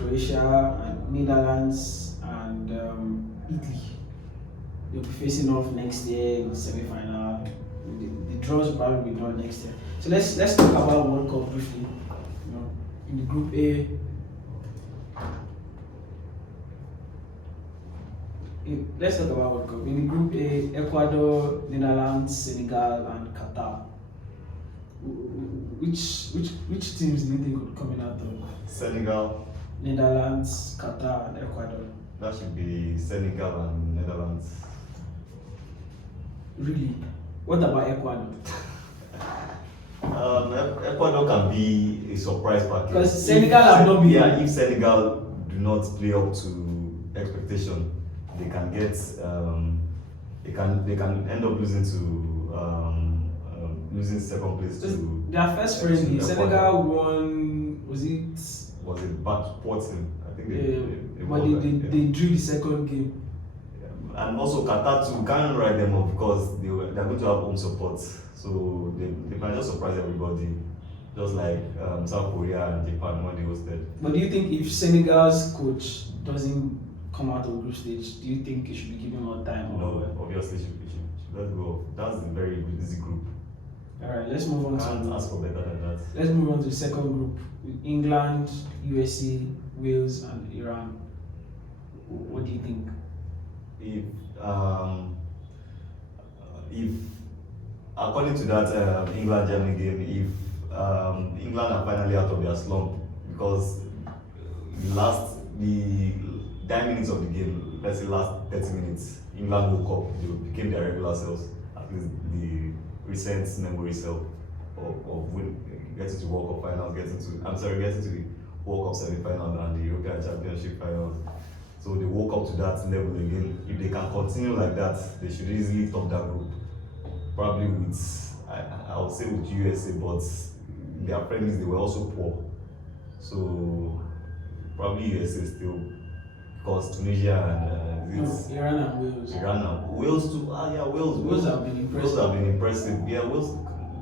Croatia, and Netherlands, and Italy. They'll be facing off next year in the semi-final. The draws will probably be done next year. So let's talk about World Cup briefly. In the Group A, let's talk about World Cup. In the Group A, Ecuador, Netherlands, Senegal, and Qatar. Which teams do you think would coming out of? Senegal. Netherlands, Qatar, and Ecuador. That should be Senegal and Netherlands. Really? What about Ecuador? Ecuador can be a surprise package. Because Senegal have not been. Yeah, if Senegal do not play up to expectation, they can get they can end up losing to losing second place to their first friendly. Senegal won. Was it Portugal? I think they drew the second game. And also Qatar too, can't write them off because they're going to have home support, so they might just surprise everybody, just like South Korea and Japan when they hosted. But do you think if Senegal's coach doesn't come out of group stage, do you think he should be given more time? No, obviously should let go. That's a very easy group. Alright, let's move on. Can't ask for better than that. Let's move on to the second group with England, USA, Wales, and Iran. What do you think? If according to that England-Germany game, if England are finally out of their slump, because the 9 minutes of the game, let's say last 30 minutes, England woke up, they became their regular selves, at least the recent memory self of getting to World Cup finals, getting to the World Cup semi-final and the European Championship finals. So they woke up to that level again. If they can continue like that, they should easily top that group. Probably with, I would say with USA, but their friendlies, they were also poor. So probably USA still, because Tunisia and Iran and Wales. Wales too. Wales have been impressive. Wales have been impressive. Yeah, Wales.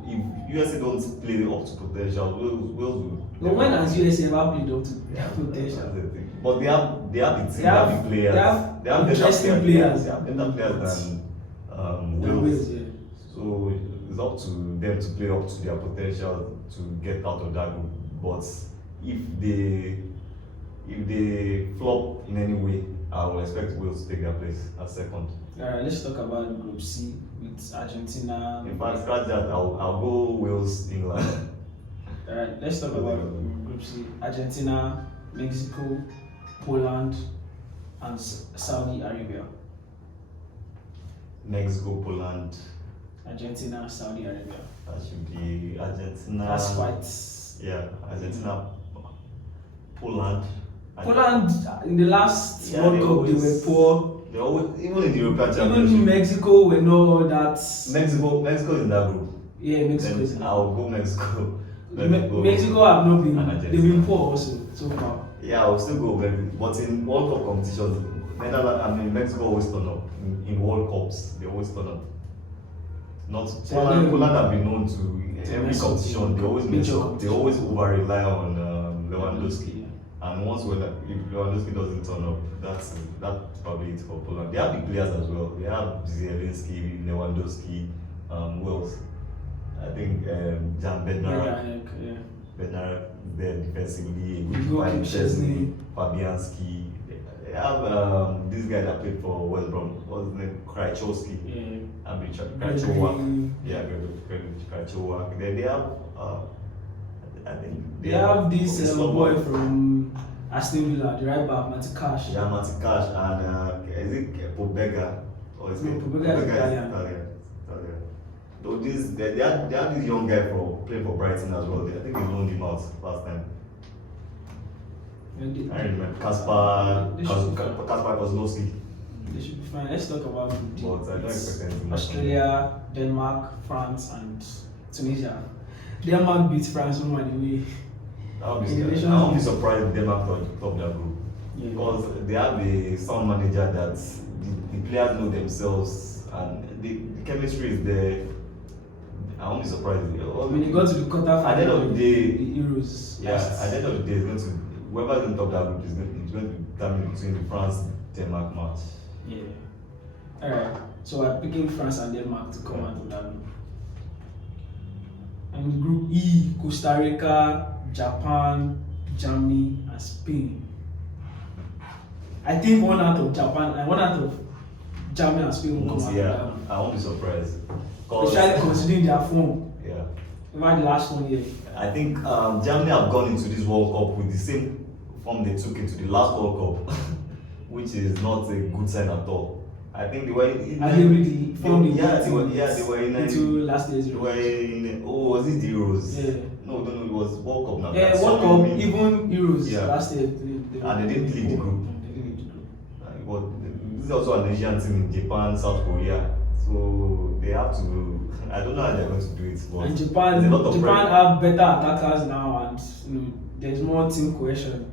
If USA don't play up to potential, Wales will. But when has USA ever played up to their potential? But they have the team, they have the players. They have interesting players. They have better players than Wales. Yeah. So it's up to them to play up to their potential to get out of that group. But if they flop in any way, I will expect Wales to take their place as second. Alright, let's talk about Group C with Argentina. In fact, scratch that. I'll go Wales, England. Alright, let's talk about Group C. Argentina, Mexico, Poland, and Saudi Arabia. Mexico, Poland, Argentina, Saudi Arabia. That should be Argentina. That's quite. Yeah, Argentina, Poland. Poland in the last World Cup they were poor. They always, even in the European Championship. Even Mexico were not that. Mexico is in that group. Yeah, Mexico is in that. I'll go Mexico. Mexico have not been. They've been poor also so far. Yeah, I'll still go Mexico. But in World Cup competitions, Mexico always turn up. In World Cups, they always turn up. Not Poland have been known to every competition. They always mess up. They always over rely on Lewandowski. And once if Lewandowski doesn't turn up, that's probably it for Poland. They have big players as well. They have Zielinski, Lewandowski, who else? I think Jan Bednarek. Bednarek there defensively. Chesney, Fabianski. They have this guy that played for West Brom. What's his name? Krajcowski. Krajcowak. Yeah, Krajcowak. Then they have. I think they have this boy from Aston Villa, the right back, Matikash. Yeah, Matikash and is it Pobega? Or is it Pobega is Italian. So they have this young guy playing for Brighton as well. I think they loaned him out last time. I remember Kasper Kozlowski. They should be fine. Let's talk about but I don't expect anything. Australia, Denmark, France, and Tunisia. Denmark beat France 1-0. I won't be surprised if Denmark top their group. Yeah. Because they have a sound manager that the players know themselves and the chemistry is there. I won't be surprised. When you go to the quarter final, at the end of the day, the Euros. Yeah, at the end of the day, it's going to whoever is going to top that group it's going to be determined between the France-Denmark match. Yeah. Alright. So we're picking France and Denmark to come out of that group. And Group E, Costa Rica, Japan, Germany, and Spain. I think one out of Japan and one out of Germany and Spain will come out of that group. I won't be surprised. Especially considering their form. Yeah. Over the last 1 year. I think Germany have gone into this World Cup with the same form they took into the last World Cup, which is not a good sign at all. I think they were in. And they really formed they were in. Into last year's They were in. Oh, was it the Euros? Yeah. No, it was World Cup now. Yeah, World Cup, even Euros last year. And they didn't leave the group. But this is also an Asian team in Japan, South Korea. So they have to. I don't know how they're going to do it. But and Japan have better attackers now, and there's more team cohesion.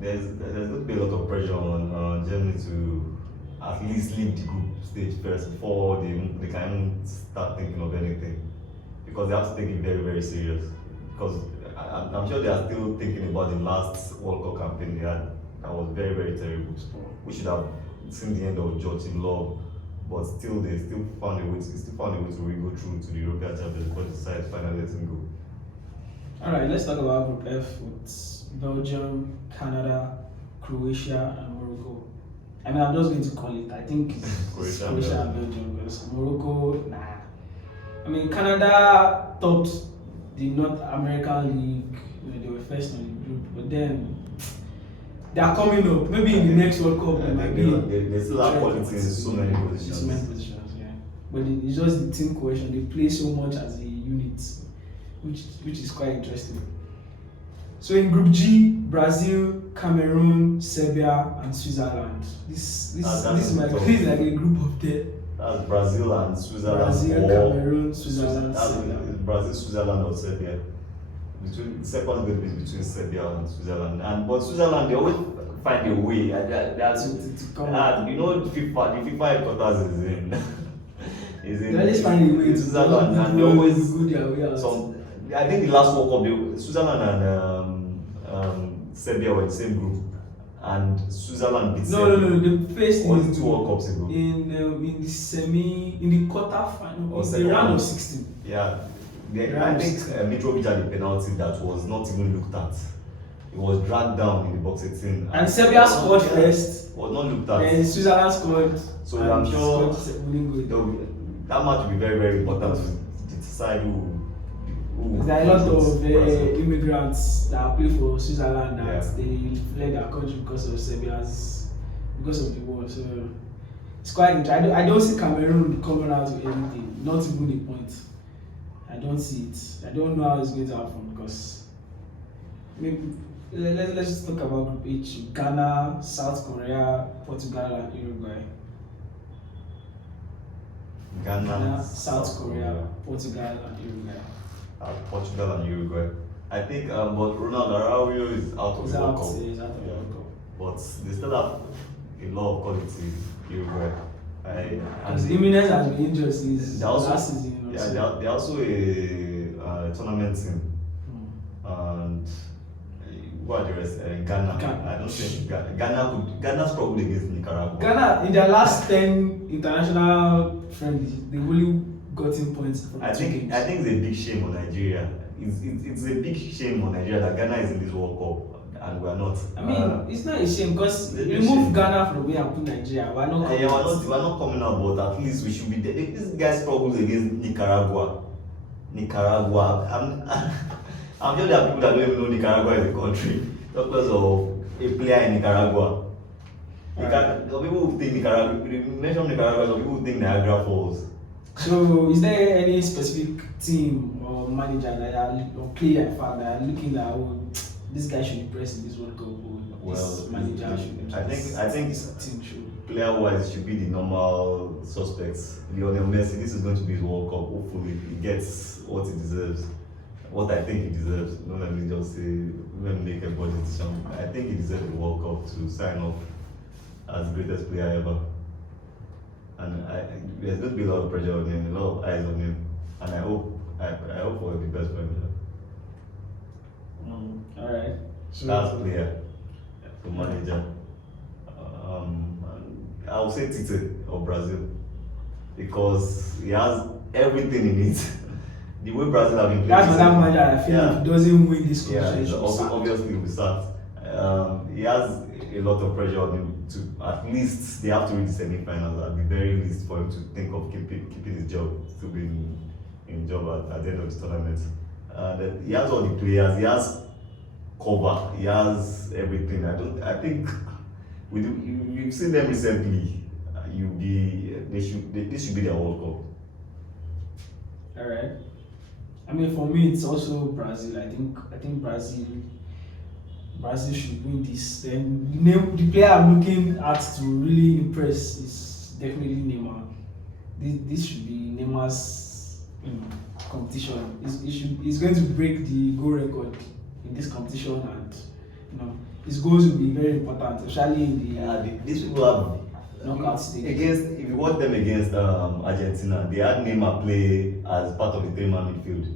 There's going to be a lot of pressure on Germany to at least leave the group stage first before they can even start thinking of anything, because they have to take it very, very serious. Because I'm sure they are still thinking about the last World Cup campaign they had. That was very, very terrible. We should have seen the end of George in love, but still they still found a way to really go through to the European Champions before they decided to finally let him go. Alright, let's talk about Group F with Belgium, Canada, Croatia, and Morocco. I mean, I'm just going to call it. I think it's Croatia and Belgium, because Morocco, nah. I mean, Canada topped the North American League. They were first in the group, but then they are coming up. Maybe in the next World Cup, they might be. They still have quality in so many positions. So many positions, yeah. But it's just the team cohesion. They play so much as a unit, which is quite interesting. So in Group G, Brazil, Cameroon, Serbia, and Switzerland. This is like a group of 10. That's Brazil and Switzerland. Brazil, Cameroon, Switzerland, Serbia. Brazil, Switzerland, or Serbia. Second going to be between Serbia and Switzerland. But Switzerland, they always find a way. To come out. You know, the FIFA headquarters is in. They always find a way to Switzerland, and they always go their way out. I think the last World Cup, Switzerland and Serbia were in the same group, and Switzerland beat Serbia. No. They faced in 2 World Cups ago. In the quarter final, in the round of 16. Yeah, I think Mitrovic had a penalty that was not even looked at. It was dragged down in the box 18. And Serbia scored first. Was not looked at. And Switzerland scored. So I'm sure that match will be very, very important to decide who. There are a lot of immigrants that play for Switzerland that they fled their country because of the war. So it's quite interesting. I don't see Cameroon coming out with anything, not even a point. I don't see it. I don't know how it's going to happen, because maybe let's just talk about Group H: Ghana, South Korea, Portugal, and Uruguay. Ghana, South Korea, Portugal, and Uruguay. Portugal and Uruguay. I think, but Ronaldo Araujo is out of the World Cup. He's out of the World Cup. But they still have a lot of quality, Uruguay. Because Jimenez has been injured since last season. Yeah, they're also a tournament team. And what are the rest? Ghana. I don't think Ghana's probably against Nicaragua. Ghana, in their last 10 international friendlies, they've only gotten points from I think it's a big shame on Nigeria. It's a big shame on Nigeria that Ghana is in this World Cup and we're not. I mean, it's not a shame, because remove Ghana from where and put Nigeria. We're not coming out. We're not coming out, but at least we should be there. This guy's struggles against Nicaragua. I'm sure there are people that don't even know Nicaragua is a country just because of a player in Nicaragua. Some people who think Nicaragua, you mention Nicaragua, some people who think Niagara Falls. So, is there any specific team or manager or player, in fact, that are looking at, this guy should be pressed in this World Cup, this manager should? I think this team should. Player-wise, should be the normal suspects. Lionel Messi, this is going to be his World Cup. Hopefully, he gets what he deserves. What I think he deserves. Don't let me just say, let me make a body decision. I think he deserves the World Cup to sign off as the greatest player ever. And there's going to be a lot of pressure on him, a lot of eyes on him, and I hope for the best for him. All right. So that's player. manager. I would say Tite of Brazil because he has everything in it. The way Brazil have been playing. That's another manager I feel Yeah. if he doesn't win this Yeah, competition, he should be sacked. obviously he will start. He has a lot of pressure on him to at least they have to reach the semi-finals at the very least for him to think of keeping his job, to be in job at the end of the tournament. He has all the players, he has cover, he has everything. I think you've seen them recently. This should be their World All right. I mean, for me, it's also Brazil. I think Brazil should win this. Then the player I'm looking at to really impress is definitely Neymar. This should be Neymar's competition. He's going to break the goal record in this competition, and his goals will be very important, especially in the These people have knockout stage. if you watch them against Argentina, they had Neymar play as part of the three-man midfield.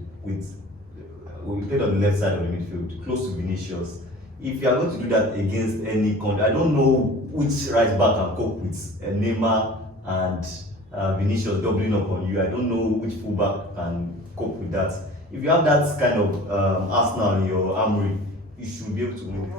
We played on the left side of the midfield, close to Vinicius. If you are going to do that against any country, I don't know which right back can cope with Neymar and Vinicius doubling up on you. I don't know which fullback can cope with that. If you have that kind of arsenal in your armory, you should be able to win.